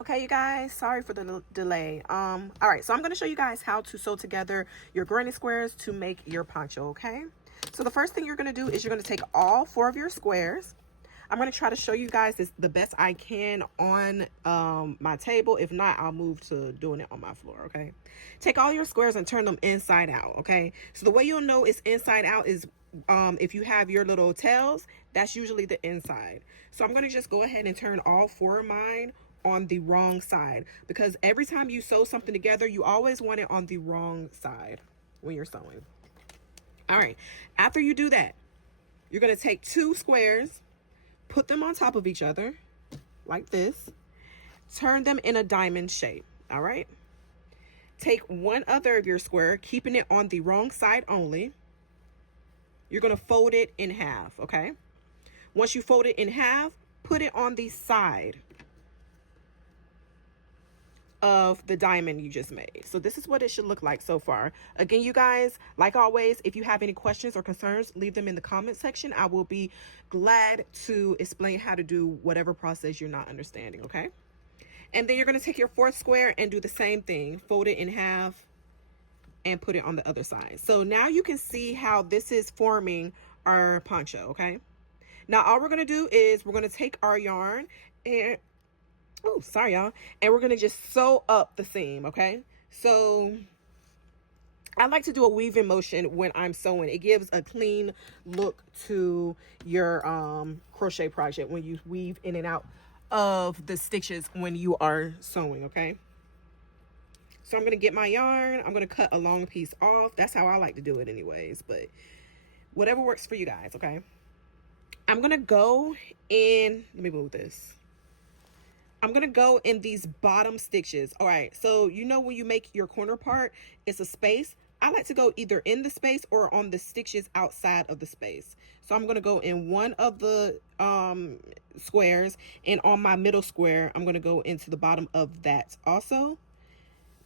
Okay, you guys, sorry for the delay. All right, so I'm going to show you guys how to sew together your granny squares to make your poncho. Okay, so the first thing you're going to do is you're going to take all 4 of your squares. I'm going to try to show you guys this the best I can on my table. If not, I'll move to doing it on my floor. Okay, take all your squares and turn them inside out. Okay, so the way you'll know it's inside out is if you have your little tails, that's usually the inside. So I'm going to just go ahead and turn all 4 of mine on the wrong side, because every time you sew something together, you always want it on the wrong side when you're sewing. All right, after you do that, you're going to take 2 squares, put them on top of each other like this, turn them in a diamond shape. All right, take one other of your square, keeping it on the wrong side only. You're going to fold it in half. Okay, once you fold it in half, put it on the side of the diamond you just made. So this is what it should look like so far. Again, you guys, like always, if you have any questions or concerns, leave them in the comment section. I will be glad to explain how to do whatever process you're not understanding. Okay, and then you're going to take your 4th square and do the same thing, fold it in half and put it on the other side. So now you can see how this is forming our poncho. Okay, now all we're going to do is we're going to take our yarn and oh, sorry, y'all. And we're going to just sew up the seam, okay? So I like to do a weaving motion when I'm sewing. It gives a clean look to your crochet project when you weave in and out of the stitches when you are sewing, okay? So I'm going to get my yarn. I'm going to cut a long piece off. That's how I like to do it anyways, but whatever works for you guys, okay? I'm going to go in, let me move this. I'm going to go in these bottom stitches. All right. So, you know, when you make your corner part, it's a space. I like to go either in the space or on the stitches outside of the space. So I'm going to go in one of the squares, and on my middle square, I'm going to go into the bottom of that also.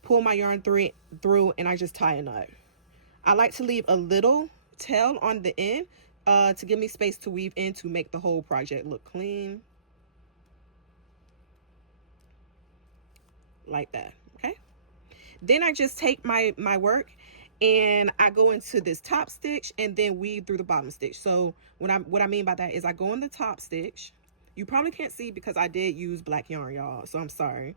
Pull my yarn through and I just tie a knot. I like to leave a little tail on the end to give me space to weave in to make the whole project look clean. Like that. Okay, then I just take my work and I go into this top stitch and then weave through the bottom stitch. So what I mean by that is I go in the top stitch. You probably can't see because I did use black yarn, y'all, so I'm sorry.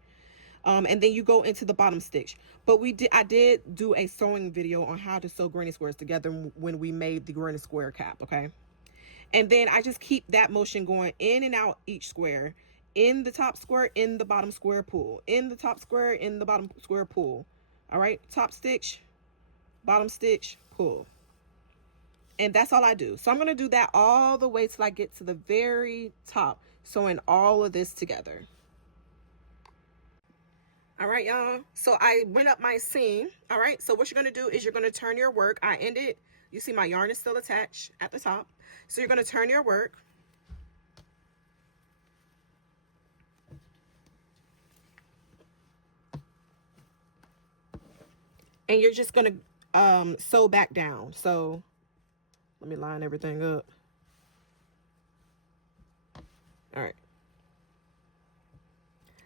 And then you go into the bottom stitch. But I did do a sewing video on how to sew granny squares together when we made the granny square cap. Okay, and then I just keep that motion going in and out each square. In the top square, in the bottom square, pull. In the top square, in the bottom square, pull. All right, top stitch, bottom stitch, pull. And that's all I do. So I'm going to do that all the way till I get to the very top, sewing all of this together. All right, y'all. So I went up my seam. All right, so what you're going to do is you're going to turn your work. I ended, you see my yarn is still attached at the top. So you're going to turn your work. And you're just going to sew back down. So let me line everything up. All right.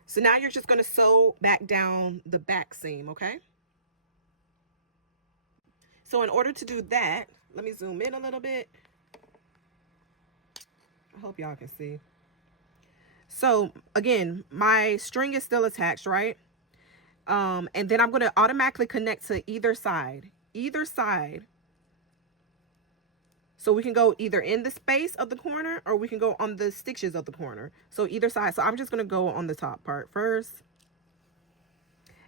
So now you're just going to sew back down the back seam, okay? So in order to do that, let me zoom in a little bit. I hope y'all can see. So again, my string is still attached, right? And then I'm going to automatically connect to either side. So we can go either in the space of the corner or we can go on the stitches of the corner. So either side. So I'm just going to go on the top part first.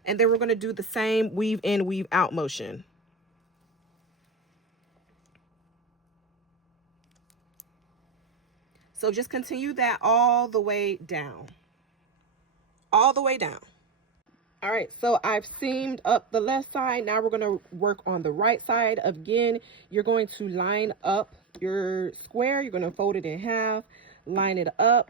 And then we're going to do the same weave in, weave out motion. So just continue that all the way down. All the way down. All right, so I've seamed up the left side. Now we're going to work on the right side. Again, you're going to line up your square. You're going to fold it in half, line it up,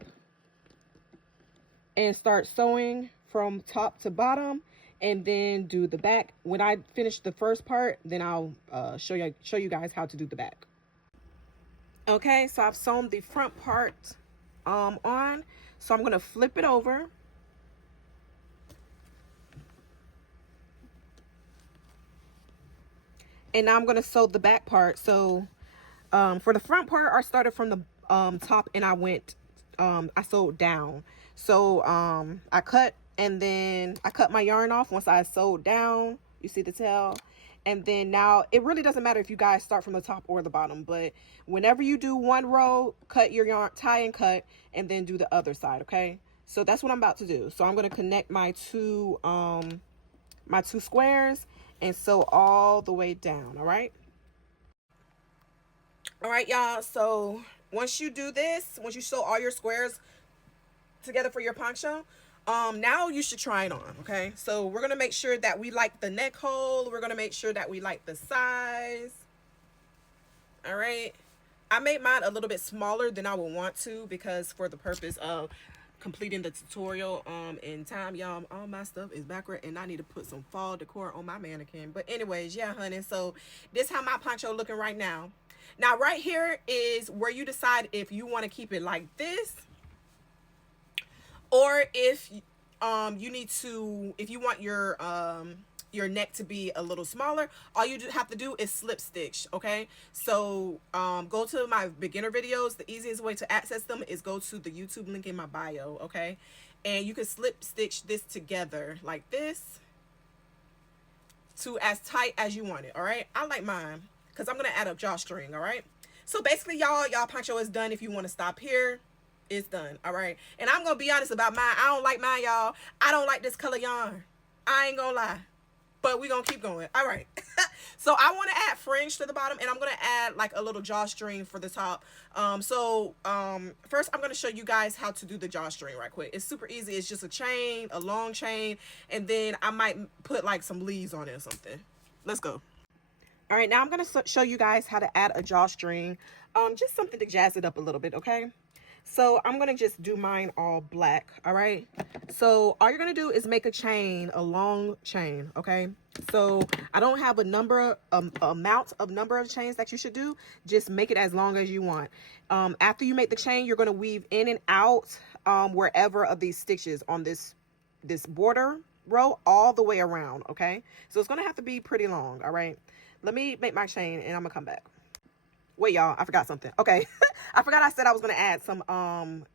and start sewing from top to bottom, and then do the back. When I finish the first part, then I'll show you guys how to do the back. Okay, so I've sewn the front part on. So I'm going to flip it over. And now I'm going to sew the back part. So for the front part, I started from the top and I went, I sewed down. So I cut, and then I cut my yarn off once I sewed down. You see the tail? And then now it really doesn't matter if you guys start from the top or the bottom, but whenever you do one row, cut your yarn, tie and cut, and then do the other side, okay? So that's what I'm about to do. So I'm going to connect my two squares and sew all the way down, all right? All right, y'all. So once you do this, once you sew all your squares together for your poncho, now you should try it on, okay? So we're gonna make sure that we like the neck hole. We're gonna make sure that we like the size. All right. I made mine a little bit smaller than I would want to, because for the purpose of completing the tutorial in time, y'all, all my stuff is backward and I need to put some fall decor on my mannequin. But anyways, yeah, honey, so this how my poncho looking right now. Now right here is where you decide if you want to keep it like this, or if you need to, if you want your neck to be a little smaller, all you have to do is slip stitch, okay? So go to my beginner videos. The easiest way to access them is go to the YouTube link in my bio, okay? And you can slip stitch this together like this to as tight as you want it, all right? I like mine because I'm gonna add a drawstring, all right? So basically, y'all poncho is done. If you want to stop here, it's done, all right? And I'm gonna be honest about mine. I don't like mine, y'all. I don't like this color yarn. I ain't gonna lie. But we're gonna keep going. All right. So I want to add fringe to the bottom, and I'm gonna add like a little drawstring for the top. First I'm gonna show you guys how to do the drawstring right quick. It's super easy. It's just a chain, a long chain, and then I might put like some leaves on it or something. Let's go. All right, now I'm gonna show you guys how to add a drawstring, just something to jazz it up a little bit, okay? So I'm gonna just do mine all black, all right? So all you're gonna do is make a chain, a long chain, okay? So I don't have a number, amount of number of chains that you should do. Just make it as long as you want. After you make the chain, you're gonna weave in and out wherever of these stitches on this border row all the way around, okay? So it's gonna have to be pretty long, all right? Let me make my chain and I'm gonna come back. Wait, y'all, I forgot something. Okay. I forgot I said I was going to add some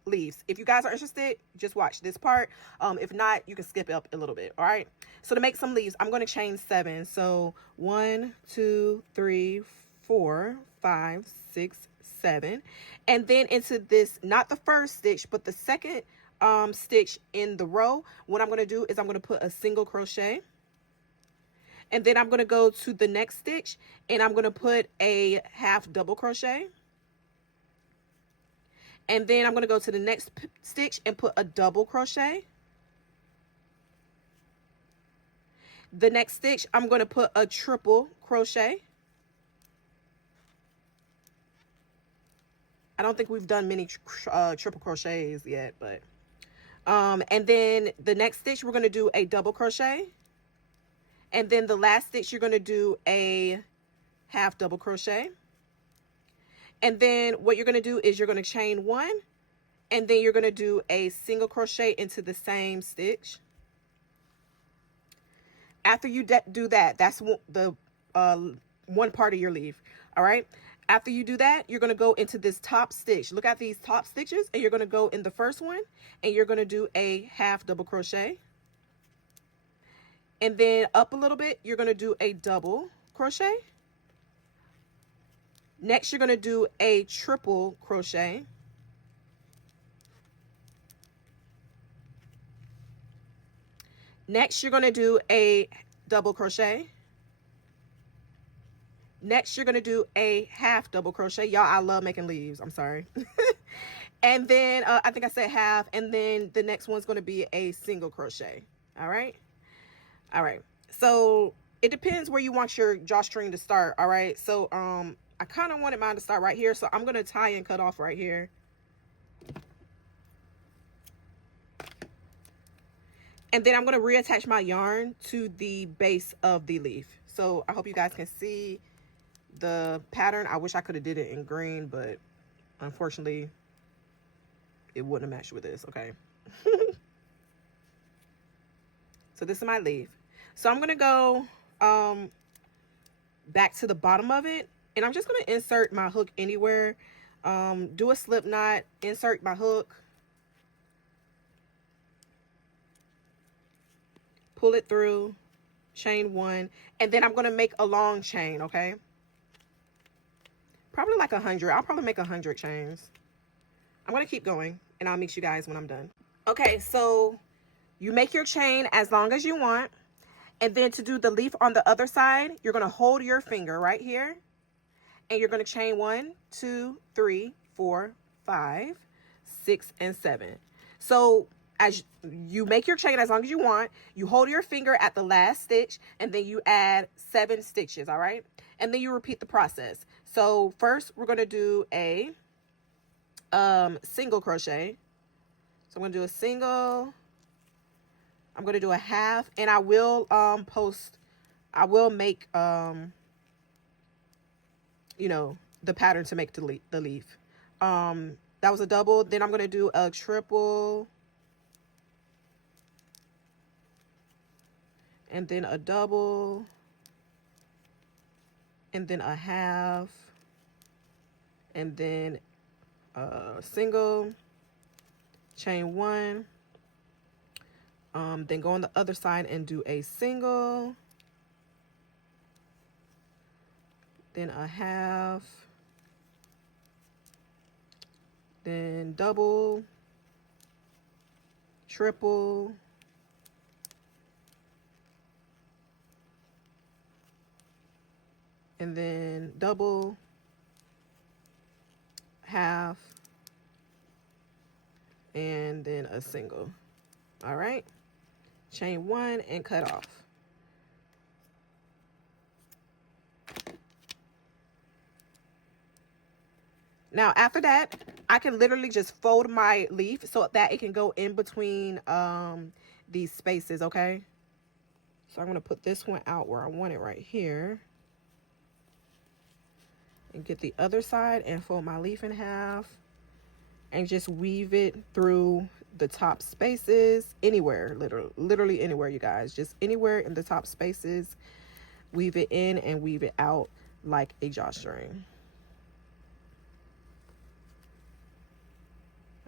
leaves. If you guys are interested, just watch this part. If not, you can skip up a little bit. All right. So to make some leaves, I'm going to chain 7. So 1, 2, 3, 4, 5, 6, 7. And then into this, not the first stitch, but the second stitch in the row, what I'm going to do is I'm going to put a single crochet. And then I'm going to go to the next stitch and I'm going to put a half double crochet. And then I'm going to go to the next stitch and put a double crochet. The next stitch, I'm going to put a triple crochet. I don't think we've done many triple crochets yet, but and then the next stitch, we're going to do a double crochet. And then the last stitch, you're going to do a half double crochet. And then what you're going to do is you're going to chain 1, and then you're going to do a single crochet into the same stitch. After you do that, that's the one part of your leaf. All right. After you do that, you're going to go into this top stitch. Look at these top stitches, and you're going to go in the first one, and you're going to do a half double crochet. And then up a little bit, you're going to do a double crochet. Next, you're going to do a triple crochet. Next, you're going to do a double crochet. Next, you're going to do a half double crochet. Y'all, I love making leaves. I'm sorry. And then I think I said half. And then the next one's going to be a single crochet. All right. All right, so it depends where you want your drawstring to start. All right, so I kind of wanted mine to start right here, so I'm gonna tie and cut off right here. And then I'm gonna reattach my yarn to the base of the leaf. So I hope you guys can see the pattern. I wish I could have did it in green, but unfortunately it wouldn't have matched with this. Okay. So this is my leaf. So I'm going to go back to the bottom of it, and I'm just going to insert my hook anywhere. Do a slip knot, insert my hook, pull it through, chain 1, and then I'm going to make a long chain, okay? Probably like 100. I'll probably make 100 chains. I'm going to keep going, and I'll meet you guys when I'm done. Okay, so you make your chain as long as you want, and then to do the leaf on the other side, you're going to hold your finger right here, and you're going to chain 1, 2, 3, 4, 5, 6, and 7. So as you make your chain as long as you want, you hold your finger at the last stitch, and then you add 7 stitches, all right? And then you repeat the process. So first we're going to do a single crochet. So I'm going to do a single, I'm going to do a half, and I will make you know, the pattern to make the leaf. That was a double. Then I'm going to do a triple, and then a double, and then a half, and then a single, chain 1, then go on the other side and do a single, then a half, then double, triple, and then double, half, and then a single. All right, chain 1 and cut off. Now after that, I can literally just fold my leaf so that it can go in between these spaces, okay? So I'm going to put this one out where I want it, right here. And get the other side and fold my leaf in half. And just weave it through the top spaces, anywhere, literally anywhere, you guys. Just anywhere in the top spaces. Weave it in and weave it out like a drawstring.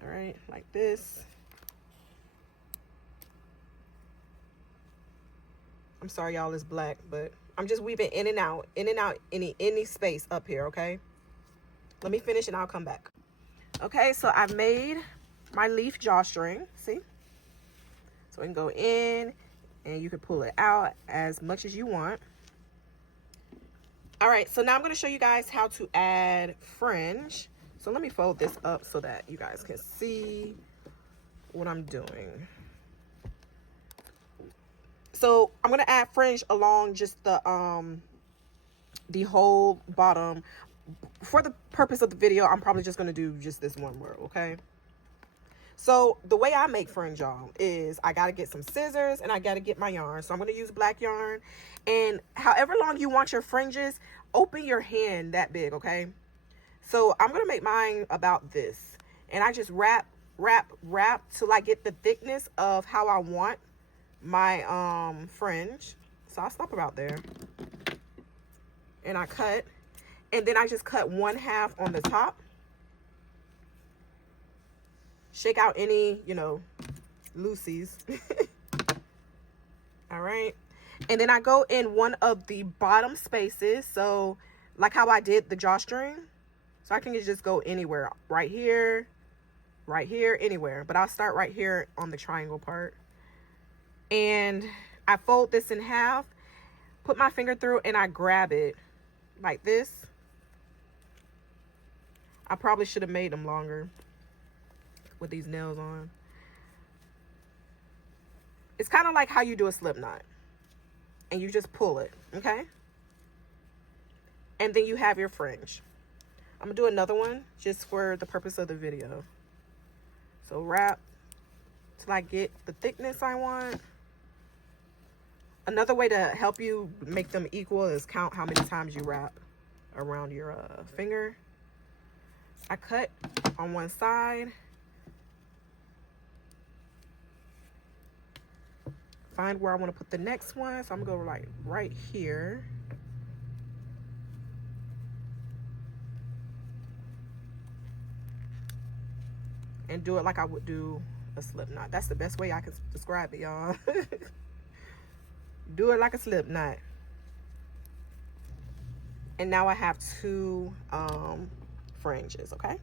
All right, like this. I'm sorry, y'all, it's black, but I'm just weaving in and out any space up here, okay? Let me finish and I'll come back. Okay, so I've made my leaf drawstring, see? So we can go in and you can pull it out as much as you want. All right, so now I'm going to show you guys how to add fringe. So let me fold this up so that you guys can see what I'm doing. So I'm going to add fringe along just the whole bottom. For the purpose of the video, I'm probably just going to do just this one row, okay? So the way I make fringe, y'all, is I got to get some scissors and I got to get my yarn. So I'm going to use black yarn. And however long you want your fringes, open your hand that big, okay? So I'm going to make mine about this. And I just wrap till I get the thickness of how I want my fringe. So I'll stop about there. And I cut. And then I just cut 1/2 on the top. Shake out any, you know, loosies. All right. And then I go in one of the bottom spaces. So like how I did the drawstring. So I can just go anywhere. Right here, anywhere. But I'll start right here on the triangle part. And I fold this in half. Put my finger through and I grab it like this. I probably should have made them longer with these nails on. It's kind of like how you do a slip knot. And you just pull it, okay? And then you have your fringe. I'm going to do another one just for the purpose of the video. So wrap till I get the thickness I want. Another way to help you make them equal is count how many times you wrap around your finger. I cut on one side. Find where I want to put the next one. So I'm going to go right here. and do it like I would do a slip knot. That's the best way I can describe it, y'all. Do it like a slip knot. And now I have two fringes, okay?